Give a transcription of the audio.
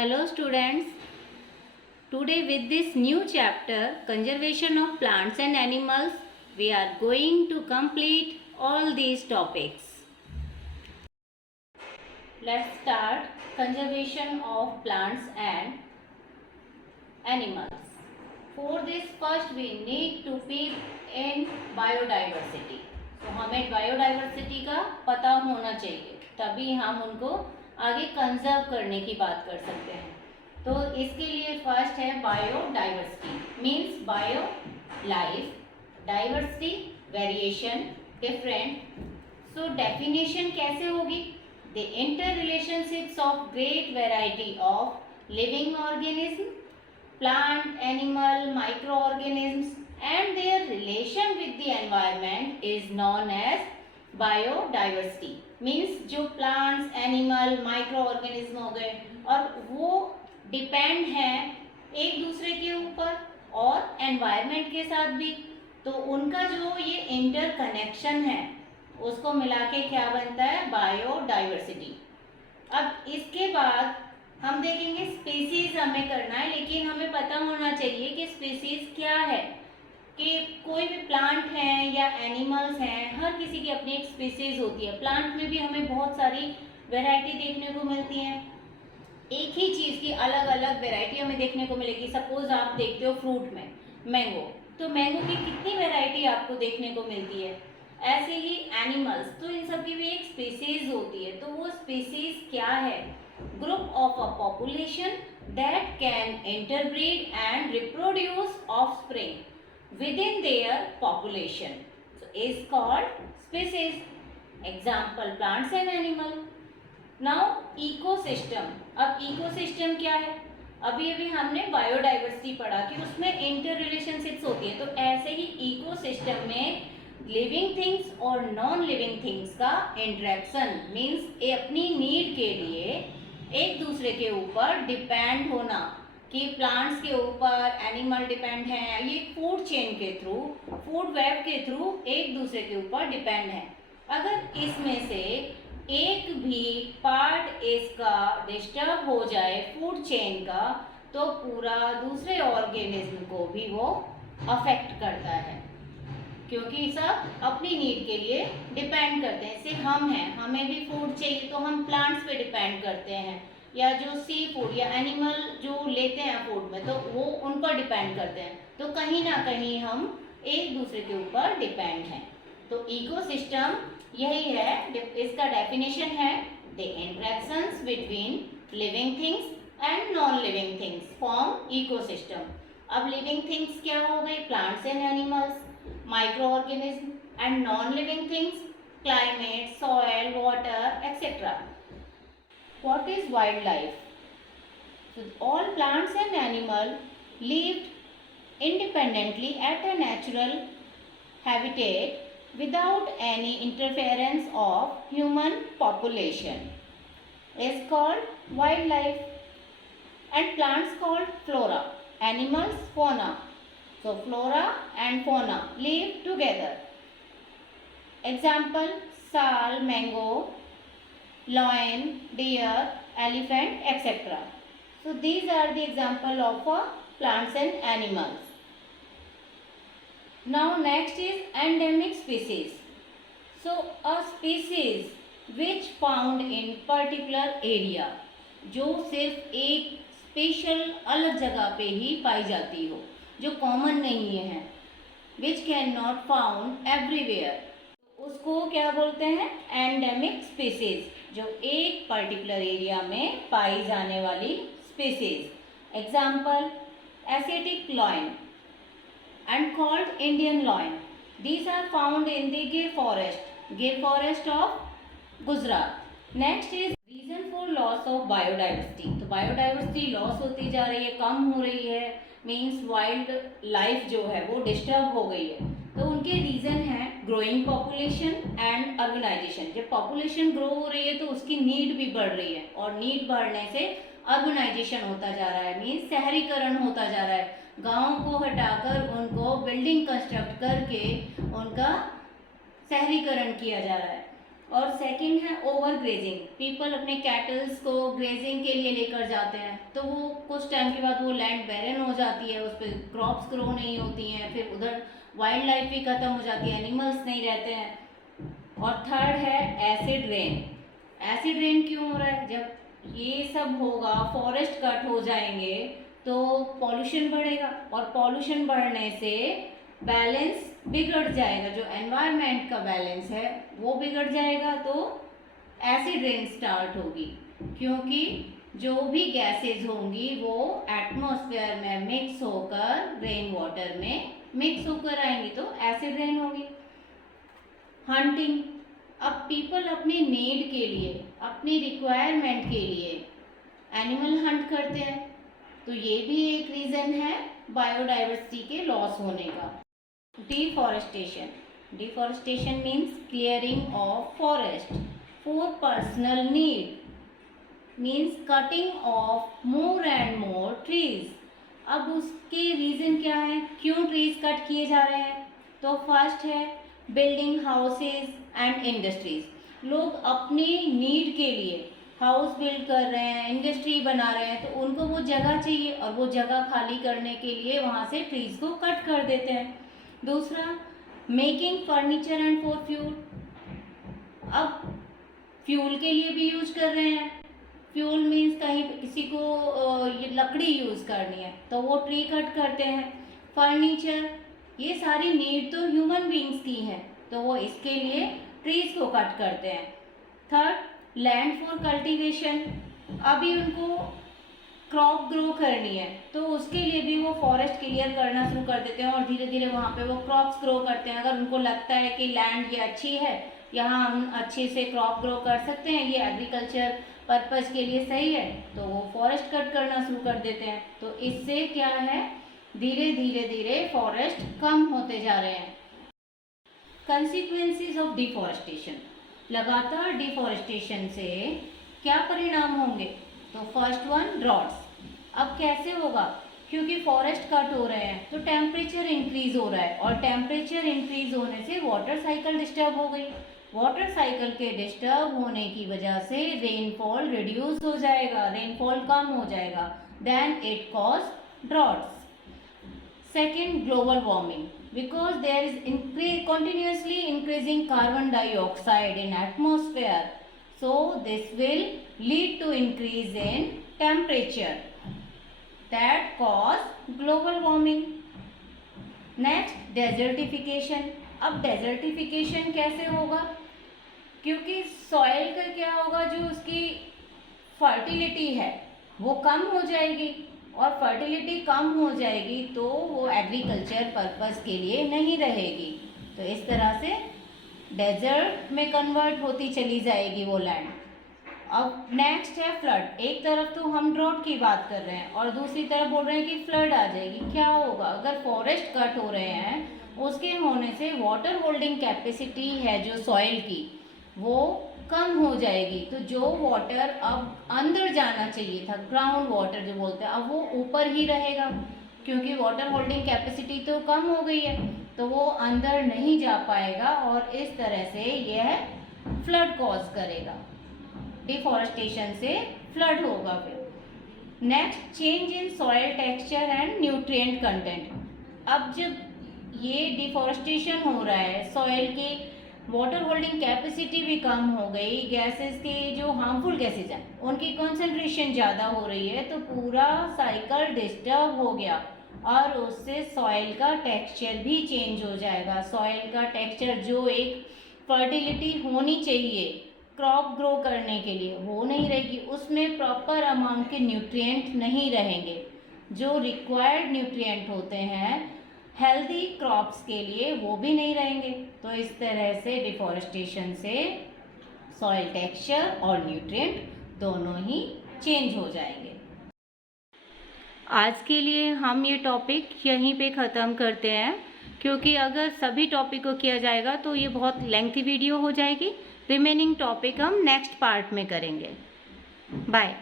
Hello students, today with this new chapter conservation of plants and animals we are going to complete all these topics. Let's start conservation of plants and animals. For this first we need to peep in biodiversity. So हमें biodiversity का पता होना चाहिए तभी हम उनको आगे conserve करने की बात कर सकते हैं. तो इसके लिए फर्स्ट है biodiversity means bio life, diversity variation different. So definition कैसे होगी? The inter relationships of great variety of living organism, plant, animal, microorganisms and their relation with the environment is known as biodiversity. Means जो plants, animal, microorganism हो गए और वो depend हैं एक दूसरे के ऊपर और environment के साथ भी, तो उनका जो ये इंटर कनेक्शन है उसको मिला के क्या बनता है? बायोडाइवर्सिटी. अब इसके बाद हम देखेंगे स्पीसीज हमें करना है, लेकिन हमें पता होना चाहिए कि स्पीसीज क्या है. कि कोई भी प्लांट है या एनिमल्स हैं, हर किसी की अपनी एक स्पीसीज होती है. प्लांट में भी हमें बहुत सारी वैरायटी देखने को मिलती है. एक ही चीज़ की अलग अलग वैरायटी हमें देखने को मिलेगी. सपोज आप देखते हो फ्रूट में मैंगो, तो मैंगो की कितनी वैरायटी आपको देखने को मिलती है. ऐसे ही एनिमल्स, तो इन सब की भी एक स्पीसीज होती है. तो वो स्पीसीज क्या है? Group of a population that can interbreed and reproduce offspring within their population. So is called species. Example plants and animal. Now ecosystem. अब ecosystem क्या है? अभी अभी हमने बायोडाइवर्सिटी पढ़ा कि उसमें इंटर रिलेशनशिप्स होती है. तो ऐसे ही इकोसिस्टम में लिविंग थिंग्स और नॉन लिविंग थिंग्स का इंटरेक्शन मीन्स अपनी नीड के लिए एक दूसरे के ऊपर डिपेंड होना. कि प्लांट्स के ऊपर एनिमल डिपेंड है, ये फूड चेन के थ्रू, फूड वेब के थ्रू एक दूसरे के ऊपर डिपेंड है. अगर इसमें से एक भी पार्ट इसका डिस्टर्ब हो जाए फूड चेन का, तो पूरा दूसरे ऑर्गेनिज्म को भी वो अफेक्ट करता है, क्योंकि सब अपनी नीड के लिए डिपेंड करते हैं. जैसे हम हैं, हमें भी फूड चाहिए तो हम प्लांट्स पे डिपेंड करते हैं, या जो सी फूड या एनिमल जो लेते हैं फूड में तो वो उन पर डिपेंड करते हैं. तो कहीं ना कहीं हम एक दूसरे के ऊपर डिपेंड हैं. तो इकोसिस्टम यही है, इसका डेफिनेशन है the interactions between living things and non living things form ecosystem. अब लिविंग थिंग्स क्या हो गई? Plants and animals, microorganism and non-living things, climate, soil, water, etc. What is wildlife? So all plants and animals lived independently at a natural habitat without any interference of human population is called wildlife. And plants called flora, animals fauna. So flora and fauna live together. Example sal, mango, lion, deer, elephant, etc. So these are the example of plants and animals. Now next is endemic species. So a species which found in particular area, जो सिर्फ एक special अलग जगह पे ही पाई जाती हो, जो common नहीं है, which can not found everywhere, उसको क्या बोलते हैं? Endemic species. जो एक पर्टिकुलर एरिया में पाई जाने वाली species. Example Asiatic lion and called Indian lion. These are found in the Gir forest of Gujarat. Next is reason for loss of biodiversity. तो बायोडाइवर्सिटी लॉस होती जा रही है, कम हो रही है, मीन्स वाइल्ड लाइफ जो है वो डिस्टर्ब हो गई है. तो उनके रीज़न है ग्रोइंग पॉपुलेशन एंड अर्बनाइजेशन. जब पॉपुलेशन ग्रो हो रही है तो उसकी नीड भी बढ़ रही है, और नीड बढ़ने से अर्बनाइजेशन होता जा रहा है, मीन्स शहरीकरण होता जा रहा है. गाँव को हटाकर उनको बिल्डिंग कंस्ट्रक्ट करके उनका शहरीकरण किया जा रहा है. और सेकंड है ओवर ग्रेजिंग। पीपल अपने कैटल्स को ग्रेजिंग के लिए लेकर जाते हैं, तो वो कुछ टाइम के बाद वो लैंड बैरन हो जाती है, उस पर क्रॉप्स ग्रो नहीं होती हैं, फिर उधर वाइल्ड लाइफ भी खत्म हो जाती है, एनिमल्स नहीं रहते हैं। और थर्ड है एसिड रेन। एसिड रेन क्यों हो रहा है? जब ये सब होगा, फॉरेस्ट कट हो जाएंगे तो पॉल्यूशन बढ़ेगा, और पॉल्यूशन बढ़ने से बैलेंस बिगड़ जाएगा, जो एनवायरनमेंट का बैलेंस है वो बिगड़ जाएगा, तो एसिड रेन स्टार्ट होगी। क्योंकि जो भी गैसेज होंगी वो एटमॉस्फेयर में मिक्स होकर रेन वाटर में मिक्स होकर आएंगी, तो एसिड रेन होगी। हंटिंग। अब पीपल अपनी नीड के लिए, अपनी रिक्वायरमेंट के लिए एनिमल हंट करते हैं, तो ये भी एक रीज़न है बायोडाइवर्सिटी के लॉस होने का। Deforestation. Deforestation means clearing of forest for personal need, means cutting of more and more trees. अब उसके रीज़न क्या है, क्यों ट्रीज कट किए जा रहे हैं? तो फर्स्ट है बिल्डिंग हाउसेज एंड इंडस्ट्रीज। लोग अपनी नीड के लिए हाउस बिल्ड कर रहे हैं, इंडस्ट्री बना रहे हैं, तो उनको वो जगह चाहिए, और वो जगह खाली करने के लिए वहाँ से ट्रीज को कट कर देते हैं। दूसरा, making furniture and for fuel. अब फ्यूल के लिए भी यूज कर रहे हैं। फ्यूल मीन्स कहीं किसी को ये लकड़ी यूज करनी है तो वो ट्री कट करते हैं। फर्नीचर, ये सारी नीड तो ह्यूमन बींग्स की है, तो वो इसके लिए ट्रीज को कट करते हैं। Third, land for cultivation. अभी उनको क्रॉप ग्रो करनी है तो उसके लिए भी वो फॉरेस्ट क्लियर करना शुरू कर देते हैं, और धीरे धीरे वहाँ पे वो क्रॉप्स ग्रो करते हैं। अगर उनको लगता है कि लैंड ये अच्छी है, यहाँ हम अच्छे से क्रॉप ग्रो कर सकते हैं, ये एग्रीकल्चर पर्पज़ के लिए सही है, तो वो फॉरेस्ट कट करना शुरू कर देते हैं। तो इससे क्या है, धीरे धीरे धीरे फॉरेस्ट कम होते जा रहे हैं। Consequences of deforestation. लगातार डिफॉरेस्टेशन से क्या परिणाम होंगे? तो फर्स्ट वन, ड्रॉट्स। अब कैसे होगा? क्योंकि फॉरेस्ट कट हो रहे हैं तो टेम्परेचर इंक्रीज हो रहा है, और टेम्परेचर इंक्रीज होने से वाटर साइकिल डिस्टर्ब हो गई। वाटर साइकिल के डिस्टर्ब होने की वजह से रेनफॉल रिड्यूस हो जाएगा, रेनफॉल कम हो जाएगा, then it cause droughts. Second, global warming. Because there is continuously increasing carbon dioxide in atmosphere, so this will lead to increase in temperature that cause global warming. Next, desertification. अब desertification कैसे होगा? क्योंकि soil का क्या होगा, जो उसकी fertility है वो कम हो जाएगी, और फर्टिलिटी कम हो जाएगी तो वो एग्रीकल्चर पर्पस के लिए नहीं रहेगी, तो इस तरह से डेजर्ट में कन्वर्ट होती चली जाएगी वो लैंड। अब नेक्स्ट है फ्लड। एक तरफ तो हम ड्रॉट की बात कर रहे हैं और दूसरी तरफ बोल रहे हैं कि फ्लड आ जाएगी। क्या होगा? अगर फॉरेस्ट कट हो रहे हैं, उसके होने से वाटर होल्डिंग कैपेसिटी है जो सॉइल की वो कम हो जाएगी, तो जो वाटर अब अंदर जाना चाहिए था, ग्राउंड वाटर जो बोलते हैं, अब वो ऊपर ही रहेगा, क्योंकि वाटर होल्डिंग कैपेसिटी तो कम हो गई है, तो वो अंदर नहीं जा पाएगा, और इस तरह से यह फ्लड कॉज करेगा। डिफॉरेस्टेशन से फ्लड होगा। फिर next, change in soil texture and nutrient content. अब जब ये डिफॉरेस्टेशन हो रहा है, सॉइल की वाटर होल्डिंग कैपेसिटी भी कम हो गई, गैसेस की जो हार्मफुल गैसेज हैं उनकी कंसंट्रेशन ज़्यादा हो रही है, तो पूरा साइकिल डिस्टर्ब हो गया, और उससे सॉइल का टेक्सचर भी चेंज हो जाएगा। सॉइल का टेक्सचर, जो एक फर्टिलिटी होनी चाहिए क्रॉप ग्रो करने के लिए, वो नहीं रहेगी, उसमें प्रॉपर अमाउंट के न्यूट्रिएंट नहीं रहेंगे, जो रिक्वायर्ड न्यूट्रिएंट होते हैं हेल्दी क्रॉप्स के लिए, वो भी नहीं रहेंगे। तो इस तरह से डिफॉरेस्टेशन से सॉइल टेक्सचर और न्यूट्रिएंट दोनों ही चेंज हो जाएंगे। आज के लिए हम ये टॉपिक यहीं पे ख़त्म करते हैं, क्योंकि अगर सभी टॉपिक को किया जाएगा तो ये बहुत लेंथी वीडियो हो जाएगी। रिमेनिंग टॉपिक हम नेक्स्ट पार्ट में करेंगे। बाय।